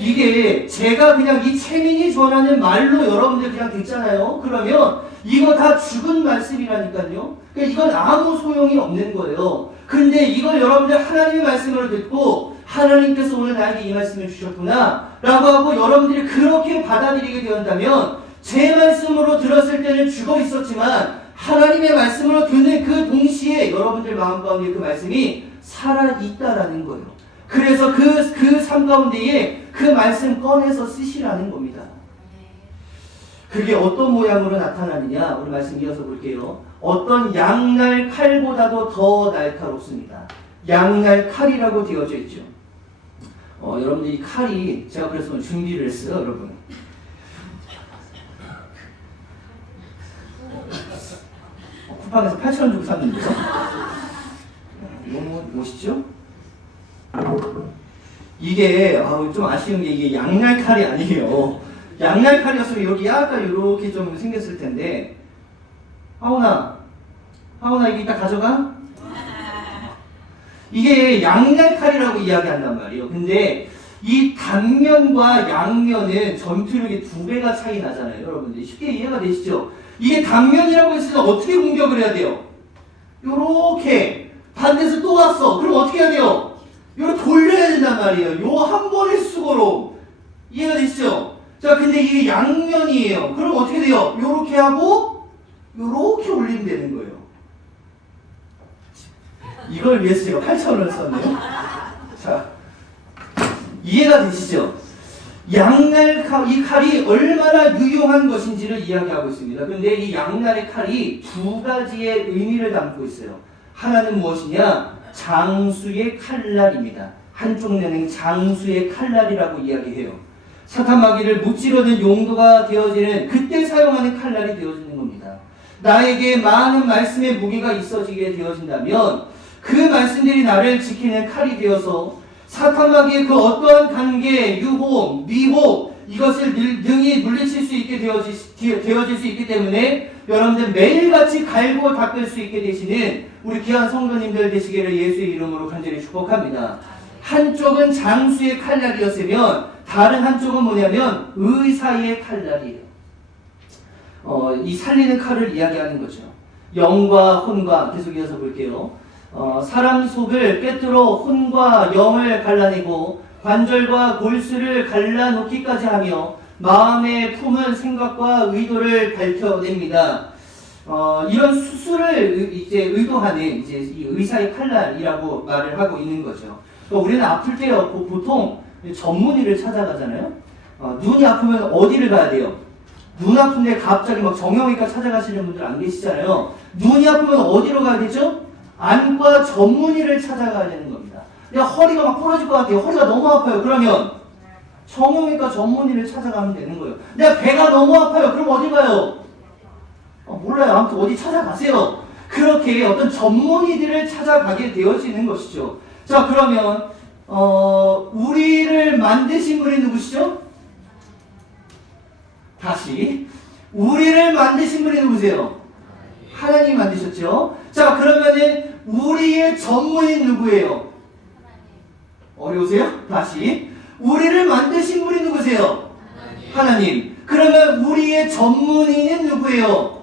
이게 제가 그냥 이 채민이 전하는 말로 여러분들 그냥 듣잖아요. 그러면 이거 다 죽은 말씀이라니까요. 그러니까 이건 아무 소용이 없는 거예요. 근데 이걸 여러분들 하나님의 말씀으로 듣고 하나님께서 오늘 나에게 이 말씀을 주셨구나 라고 하고 여러분들이 그렇게 받아들이게 되었다면 제 말씀으로 들었을 때는 죽어 있었지만 하나님의 말씀으로 듣는 그 동시에 여러분들 마음 가운데 그 말씀이 살아있다라는 거예요. 그래서 그 삶 가운데에 그 말씀 꺼내서 쓰시라는 겁니다. 그게 어떤 모양으로 나타나느냐? 우리 말씀 이어서 볼게요. 어떤 양날 칼보다도 더 날카롭습니다. 양날 칼이라고 되어져 있죠. 여러분들 이 칼이 제가 그래서 준비를 했어요, 여러분. 쿠팡에서 8,000원 주고 샀는데요. 너무 멋있죠? 이게 좀 아쉬운 게 이게 양날 칼이 아니에요. 양날 칼이었으면 여기 약간 이렇게 좀 생겼을 텐데. 하온아 이거 이따 가져가? 이게 양날 칼이라고 이야기한단 말이에요. 근데 이 단면과 양면은 전투력이 2배가 차이 나잖아요. 여러분들 쉽게 이해가 되시죠? 이게 단면이라고 했을 때 어떻게 공격을 해야 돼요? 요렇게 반대에서 또 왔어. 그럼 어떻게 해야 돼요? 요렇게 돌려야 된단 말이에요. 요 한 번의 수고로. 이해가 되시죠? 자, 근데 이게 양면이에요. 그럼 어떻게 돼요? 요렇게 하고 요렇게 올리면 되는 거예요. 이걸 위해서 제가 8,000원을 썼네요. 자, 이해가 되시죠? 양날 칼, 이 칼이 얼마나 유용한 것인지를 이야기하고 있습니다. 근데 이 양날의 칼이 2가지의 의미를 담고 있어요. 하나는 무엇이냐? 장수의 칼날입니다. 한쪽 면은 장수의 칼날이라고 이야기해요. 사탄 마귀를 무찌르는 용도가 되어지는 그때 사용하는 칼날이 되어지는 겁니다. 나에게 많은 말씀의 무게가 있어지게 되어진다면 그 말씀들이 나를 지키는 칼이 되어서 사탄 마귀의 그 어떠한 관계, 유혹, 미혹 이것을 능히 물리칠 수 있게 되어질 수 있기 때문에 여러분들 매일같이 갈고 닦을 수 있게 되시는 우리 귀한 성도님들 되시기를 예수의 이름으로 간절히 축복합니다. 한쪽은 장수의 칼날이었으면 다른 한쪽은 뭐냐면 의사의 칼날이에요. 이 살리는 칼을 이야기하는 거죠. 영과 혼과 계속 이어서 볼게요. 사람 속을 꿰뚫어 혼과 영을 갈라내고 관절과 골수를 갈라놓기까지 하며 마음에 품은 생각과 의도를 밝혀냅니다. 이런 수술을 이제 의도하는 이제 이 의사의 칼날이라고 말을 하고 있는 거죠. 우리는 아플 때요 보통 전문의를 찾아가잖아요. 눈이 아프면 어디를 가야 돼요? 눈 아픈데 갑자기 막 정형외과 찾아가시는 분들 안 계시잖아요. 눈이 아프면 어디로 가야 되죠? 안과 전문의를 찾아가야 되는 겁니다. 내가 허리가 막 부러질 것 같아요. 허리가 너무 아파요. 그러면 정형외과 전문의를 찾아가면 되는 거예요. 내가 배가 너무 아파요. 그럼 어디 가요? 몰라요. 아무튼 어디 찾아가세요. 그렇게 어떤 전문의들을 찾아가게 되어지는 것이죠. 자, 그러면 우리를 만드신 분이 누구시죠? 다시 우리를 만드신 분이 누구세요? 하나님이 만드셨죠? 자, 그러면은 우리의 전문인 누구예요? 어려우세요? 다시 우리를 만드신 분이 누구세요? 하나님. 그러면 우리의 전문인은 누구예요?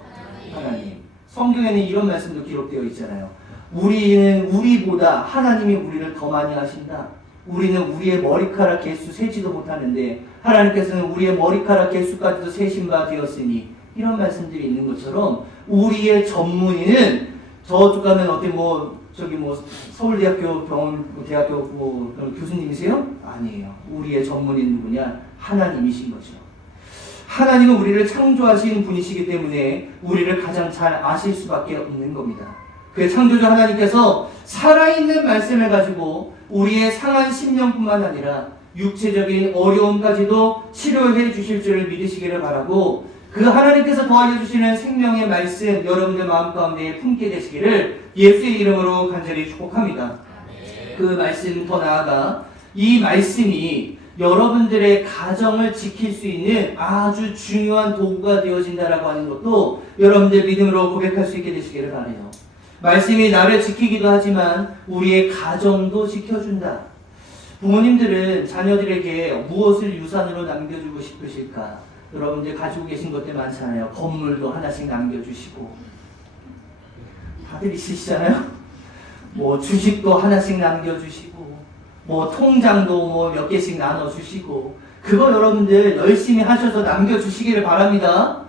하나님. 성경에는 이런 말씀도 기록되어 있잖아요. 우리는 우리보다 하나님이 우리를 더 많이 하신다. 우리는 우리의 머리카락 개수 세지도 못하는데 하나님께서는 우리의 머리카락 개수까지도 세신 바 되었으니, 이런 말씀들이 있는 것처럼 우리의 전문의는 저쪽 가면 서울대학교 대학교 교수님이세요? 아니에요. 우리의 전문의는 누구냐? 하나님이신 거죠. 하나님은 우리를 창조하신 분이시기 때문에 우리를 가장 잘 아실 수밖에 없는 겁니다. 그 창조주 하나님께서 살아있는 말씀을 가지고 우리의 상한 심령뿐만 아니라 육체적인 어려움까지도 치료해 주실 줄을 믿으시기를 바라고, 그 하나님께서 더하여 주시는 생명의 말씀 여러분들 마음 가운데 품게 되시기를 예수의 이름으로 간절히 축복합니다. 그 말씀, 더 나아가 이 말씀이 여러분들의 가정을 지킬 수 있는 아주 중요한 도구가 되어진다라고 하는 것도 여러분들 믿음으로 고백할 수 있게 되시기를 바라요. 말씀이 나를 지키기도 하지만 우리의 가정도 지켜준다. 부모님들은 자녀들에게 무엇을 유산으로 남겨주고 싶으실까? 여러분들 가지고 계신 것들 많잖아요. 건물도 하나씩 남겨주시고. 다들 있으시잖아요. 뭐 주식도 하나씩 남겨주시고, 뭐 통장도 뭐 몇 개씩 나눠주시고, 그거 여러분들 열심히 하셔서 남겨주시기를 바랍니다.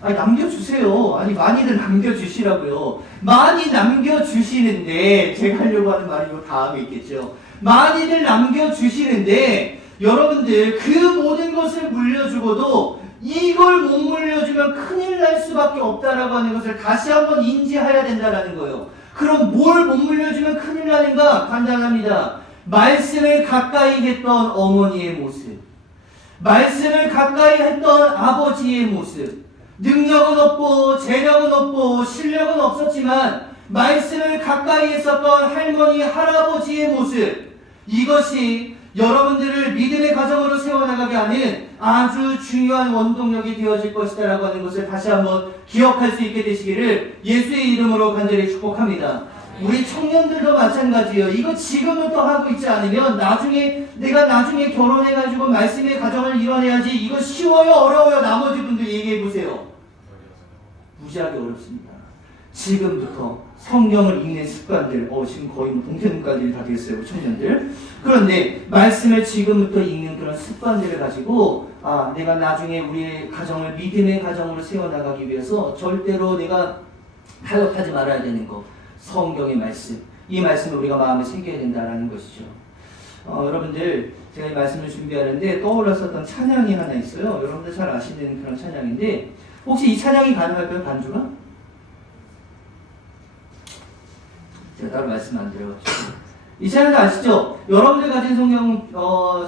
아니, 남겨주세요. 아니, 많이들 남겨주시라고요. 많이 남겨주시는데, 제가 하려고 하는 말이 요 다음에 있겠죠. 많이들 남겨주시는데, 여러분들 그 모든 것을 물려주고도 이걸 못 물려주면 큰일 날 수밖에 없다라고 하는 것을 다시 한번 인지해야 된다라는 거예요. 그럼 뭘 못 물려주면 큰일 나는가? 간단합니다. 말씀을 가까이 했던 어머니의 모습, 말씀을 가까이 했던 아버지의 모습, 능력은 없고 재력은 없고 실력은 없었지만 말씀을 가까이 했었던 할머니, 할아버지의 모습, 이것이 여러분들을 믿음의 가정으로 세워나가게 하는 아주 중요한 원동력이 되어질 것이다 라고 하는 것을 다시 한번 기억할 수 있게 되시기를 예수의 이름으로 간절히 축복합니다. 우리 청년들도 마찬가지예요. 이거 지금부터 하고 있지 않으면 내가 나중에 결혼해가지고 말씀의 가정을 이뤄내야지, 이거 쉬워요 어려워요? 나머지 분들 얘기해 보세요. 무지하게 어렵습니다. 지금부터 성경을 읽는 습관들, 지금 거의 뭐 동태눈까지 다 되겠어요, 청년들. 그런데 말씀을 지금부터 읽는 그런 습관들을 가지고 내가 나중에 우리의 가정을 믿음의 가정으로 세워나가기 위해서 절대로 내가 타협하지 말아야 되는 거, 성경의 말씀, 이 말씀을 우리가 마음에 새겨야 된다는 것이죠. 여러분들, 제가 이 말씀을 준비하는데 떠올랐었던 찬양이 하나 있어요. 여러분들 잘 아시는 그런 찬양인데, 혹시 이 찬양이 가능할까요, 반주가? 제가 따로 말씀 안 드려가지고. 이 찬양 아시죠? 여러분들 가진 성경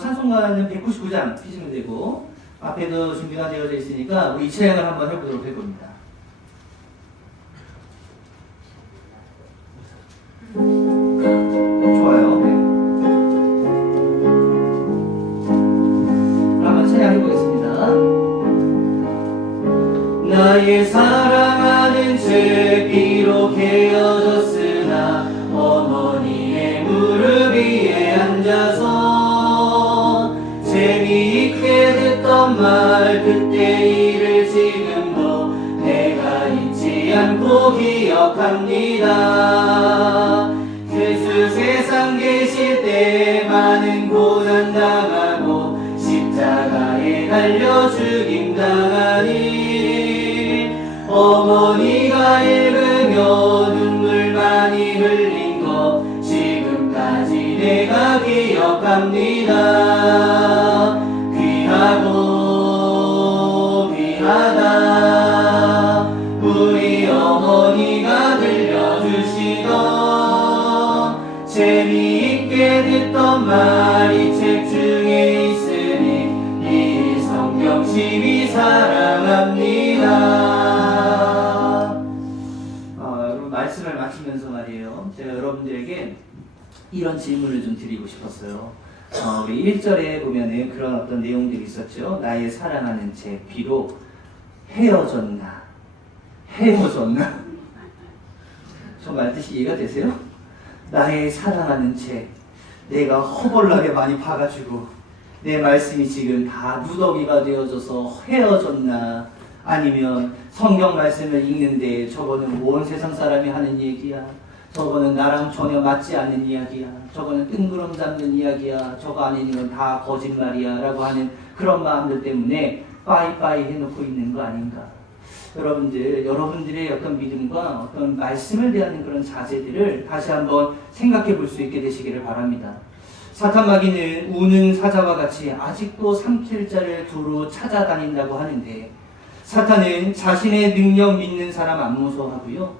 찬송가는 199장 피시면 되고, 앞에도 준비가 되어져 있으니까 우리 이 찬양을 한번 해보도록 할 겁니다. 좋아요. 네. 그럼 한번 찬양 해보겠습니다. 나의 사랑하는 죄 비록 헤어졌으나 어머니의 무릎 위에 앉아서 재미있게 듣던 말 그때 일을 지금도 내가 잊지 않고 기억합니다. 예수 세상 계실 때 많은 고난 당하고 십자가에 달려 죽임당하니 어머니가 읽으며 눈물 많이 흘린 거 지금까지 내가 기억합니다. 귀하고 귀하다 우리 어머니가 들려주시던 재미있게 듣던 말이 책 중에 있으니 이 성경 심히 사랑합니다. 말씀을 마치면서 말이에요. 제가 여러분들에게 이런 질문을 좀 드리고 싶었어요. 우리 1절에 보면은 그런 어떤 내용들이 있었죠. 나의 사랑하는 제 비록 헤어졌나? 저 말 뜻이 이해가 되세요? 나의 사랑하는 제 내가 허벌나게 많이 봐가지고 내 말씀이 지금 다 누더기가 되어져서 헤어졌나? 아니면 성경 말씀을 읽는데 저거는 온 세상 사람이 하는 얘기야, 저거는 나랑 전혀 맞지 않는 이야기야, 저거는 뜬구름 잡는 이야기야, 저거 아닌 건 다 거짓말이야 라고 하는 그런 마음들 때문에 빠이빠이 해놓고 있는 거 아닌가. 여러분들의 어떤 믿음과 어떤 말씀을 대하는 그런 자세들을 다시 한번 생각해 볼 수 있게 되시기를 바랍니다. 사탄 마귀는 우는 사자와 같이 아직도 삼킬 자를 두루 찾아다닌다고 하는데, 사탄은 자신의 능력 믿는 사람 안 무서워하고요.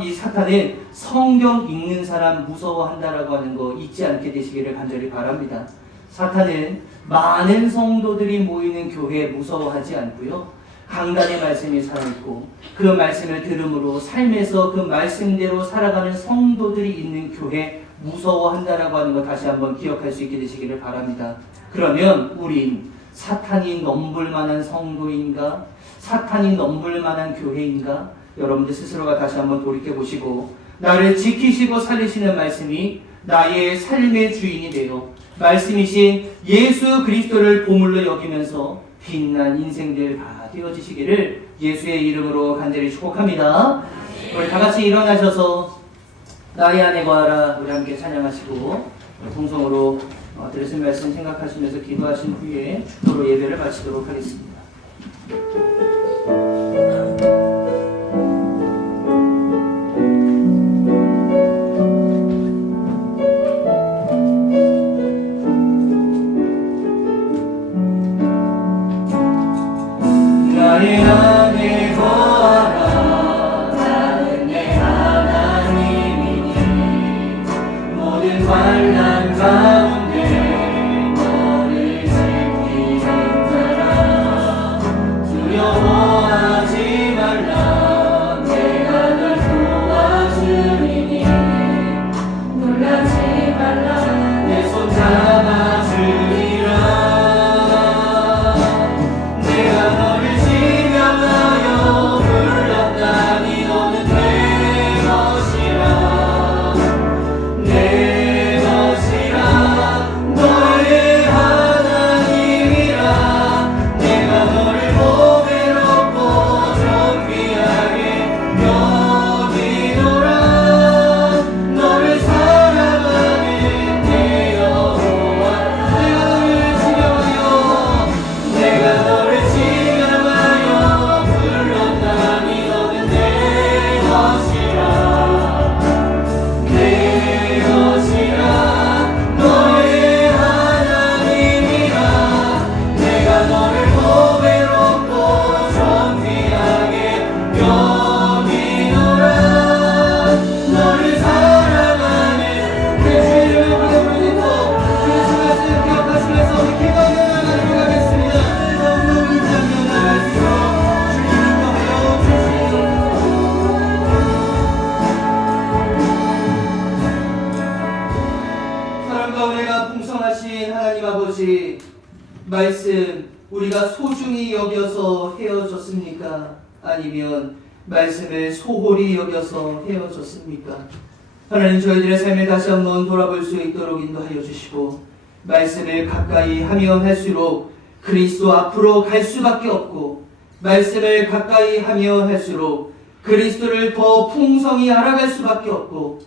이 사탄은 성경 읽는 사람 무서워한다라고 하는 거 잊지 않게 되시기를 간절히 바랍니다. 사탄은 많은 성도들이 모이는 교회 무서워하지 않고요. 강단의 말씀이 살아있고 그 말씀을 들음으로 삶에서 그 말씀대로 살아가는 성도들이 있는 교회 무서워한다라고 하는 거 다시 한번 기억할 수 있게 되시기를 바랍니다. 그러면 우린 사탄이 넘볼 만한 성도인가? 사탄이 넘볼 만한 교회인가? 여러분들 스스로가 다시 한번 돌이켜보시고 나를 지키시고 살리시는 말씀이 나의 삶의 주인이 되어 말씀이신 예수 그리스도를 보물로 여기면서 빛난 인생들 다 되어지시기를 예수의 이름으로 간절히 축복합니다. 우리 다 같이 일어나셔서 나의 안에 거하라 우리 함께 찬양하시고 통성으로 들으신 말씀 생각하시면서 기도하신 후에 축도로 예배를 마치도록 하겠습니다. 나의 안에 거하라 나는 내 하나님이니 모든 환난 가운데 너를 지키는 자라 두려워하지 말라 내가 널 도와주리니 놀라지 말라 내 손 잡아주리라 내가 너를 지명하여 불렀다니 너는 내 것이라 내 것이라 너의 하나님이라 내가 너를 보배롭고 존귀하게 여기노라 너를 사랑하는 내 여호와 내가 너를 지명하여 불렀다니 너는 내 것이라 내 것이라 너의 하나님이라 내가 너를 보배롭고 존귀하게 여기노라 너를 사랑하는 내 주의 이름을 부르짖고 예수 말씀 기억하시면서 우리 기도하며 나가도록 하겠습니다. 너무너무 찬양하시고 주님 인도하여 주시옵소서. 사랑과 은혜가 풍성하신 하나님 아버지 말씀 우리가 소중히 여겨서 헤어졌습니까? 아니면 말씀을 소홀히 여겨서 헤어졌습니까? 하나님 저희들의 삶에 다시 한번 돌아볼 수 있도록 인도하여 주시고 말씀을 가까이 하면 할수록 그리스도 앞으로 갈 수밖에 없고 말씀을 가까이 하면 할수록 그리스도를 더 풍성히 알아갈 수밖에 없고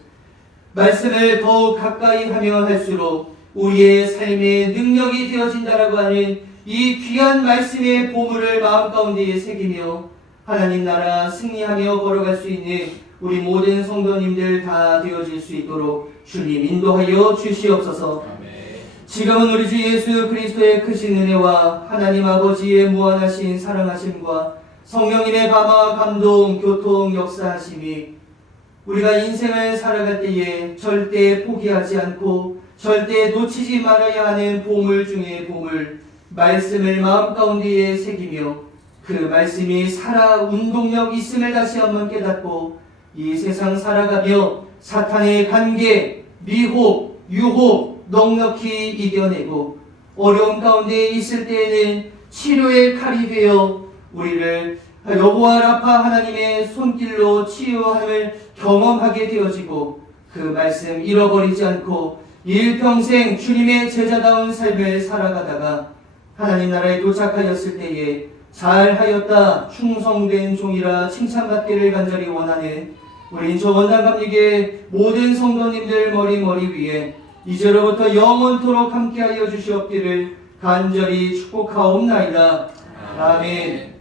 말씀을 더욱 가까이 하면 할수록 우리의 삶의 능력이 되어진다라고 하는 이 귀한 말씀의 보물을 마음 가운데에 새기며 하나님 나라 승리하며 걸어갈 수 있는 우리 모든 성도님들 다 되어질 수 있도록 주님 인도하여 주시옵소서. 지금은 우리 주 예수 그리스도의 크신 은혜와 하나님 아버지의 무한하신 사랑하심과 성령님의 감화 감동 교통 역사하심이 우리가 인생을 살아갈 때에 절대 포기하지 않고 절대 놓치지 말아야 하는 보물 중의 보물 말씀을 마음 가운데에 새기며 그 말씀이 살아 운동력 있음을 다시 한번 깨닫고 이 세상 살아가며 사탄의 관계, 미혹, 유혹 넉넉히 이겨내고 어려움 가운데 있을 때에는 치료의 칼이 되어 우리를 여호와 라파 하나님의 손길로 치유함을 경험하게 되어지고 그 말씀 잃어버리지 않고 일평생 주님의 제자다운 삶을 살아가다가 하나님 나라에 도착하였을 때에 잘하였다 충성된 종이라 칭찬받기를 간절히 원하는 우리 인천 원당 감리교회 모든 성도님들 머리 위에 이제로부터 영원토록 함께하여 주시옵기를 간절히 축복하옵나이다. 아멘.